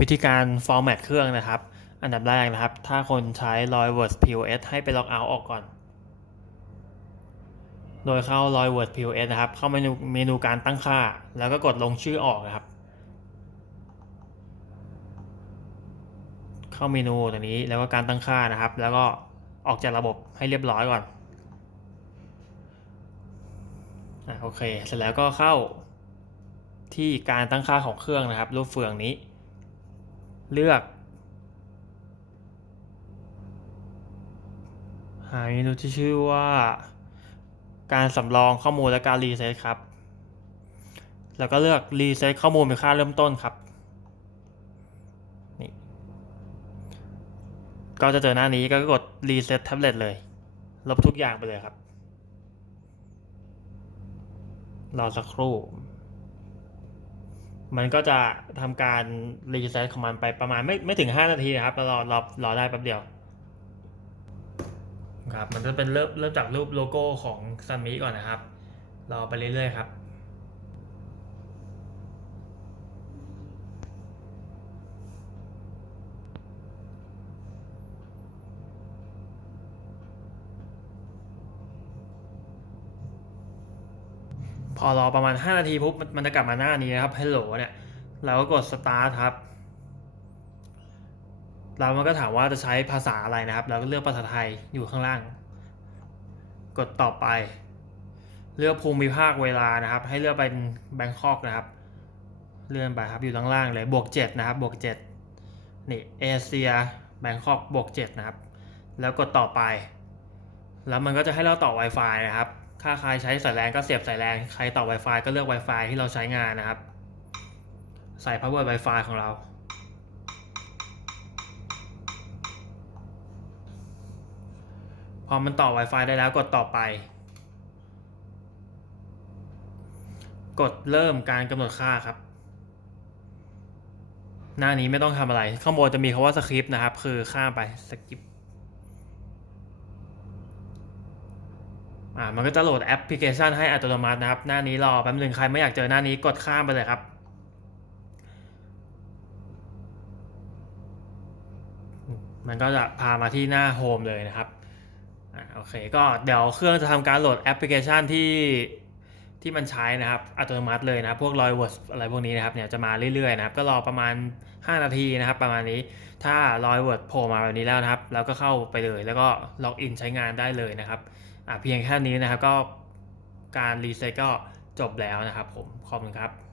วิธีการ format เครื่องนะครับ อันดับแรกนะครับ ถ้าคนใช้ Loi POS ให้ไปล็อกเอาท์ออกก่อน โดยเข้า Loi POS นะครับ เข้าเมนูเมนูการตั้งค่า แล้วก็กดลงชื่อออกนะครับ เข้าเมนูตัวนี้แล้วก็การตั้งค่านะครับ แล้วก็ออกจากระบบให้เรียบร้อยก่อนอะโอเค เสร็จแล้วก็เข้าที่การตั้งค่าของเครื่องนะครับ รูปเฟืองนี้ เลือก หาเมนูที่ชื่อว่า การสำรองข้อมูลและการรีเซ็ตครับ แล้วก็เลือกรีเซ็ตข้อมูลเป็นค่าเริ่มต้นครับนี่ก็จะเจอหน้านี้ก็กดรีเซ็ตแท็บเล็ตเลย ลบทุกอย่างไปเลยครับ รอสักครู่ มันก็จะทำการรีเซ็ตของมันไปประมาณไม่ไม่ถึง 5 นาทีนะครับรอรอรอได้แป๊บเดียวครับมันจะเป็นเริ่มเริ่มจากรูปโลโก้ของซันมิก่อนนะครับ รอไปเรื่อยๆครับ พอรอประมาณ 5 นาทีปุ๊บมันจะกลับมาหน้านี้นะครับ Hello เนี่ย เราก็กด Start ครับ เรามันก็ถามว่าจะใช้ภาษาอะไรนะครับ เราก็เลือกภาษาไทยอยู่ข้างล่าง กดต่อไป เลือกภูมิภาคเวลานะครับ ให้เลือกเป็นแบงคอกนะครับ เลื่อนไปครับอยู่ข้างล่างเลยบวกเจ็ดนะครับบวกเจ็ดนี่เอเชียแบงคอกบวกเจ็ดนะครับ แล้วกดต่อไป แล้วมันก็จะให้เราต่อ Wi-Fi นะครับ ถ้าใครใช้สายแรงก็เสียบสายแรงใครต่อ Wi-Fi ก็เลือก Wi-Fi ที่เราใช้งานนะครับ ใส่ power Wi-Fi ของเราพอมันต่อ Wi-Fi ได้แล้วกดต่อไป กดเริ่มการกำหนดค่าครับ หน้านี้ไม่ต้องทำอะไร ข้างบนจะมีคาว่าสคริปต์นะครับ คือข้ามไปสคริปต์ อ่ามันก็จะโหลดแอปพลิเคชันให้อัตโนมัตินะครับ หน้านี้รอแป๊บนึงใครไม่อยากเจอหน้านี้กดข้ามไปเลยครับ มันก็จะพามาที่หน้าโฮมเลยนะครับอ่าโอเคก็เดี๋ยวเครื่องจะทำการโหลดแอปพลิเคชันที่ที่มันใช้นะครับอัตโนมัติเลยนะครับพวก r o y w o r d อะไรพวกนี้นะครับเนี่ยจะมาเรื่อยๆนะครับก็รอประมาณ 5 นาทีนะครับ ประมาณนี้ถ้า r o y w o r d โผล่มาแบบนี้แล้วนะครับ เราก็เข้าไปเลยแล้วก็ล็อกอินใช้งานได้เลยนะครับ เพียงแค่นี้นะครับก็การรีเซ็ตก็จบแล้วนะครับผมขอบคุณครับ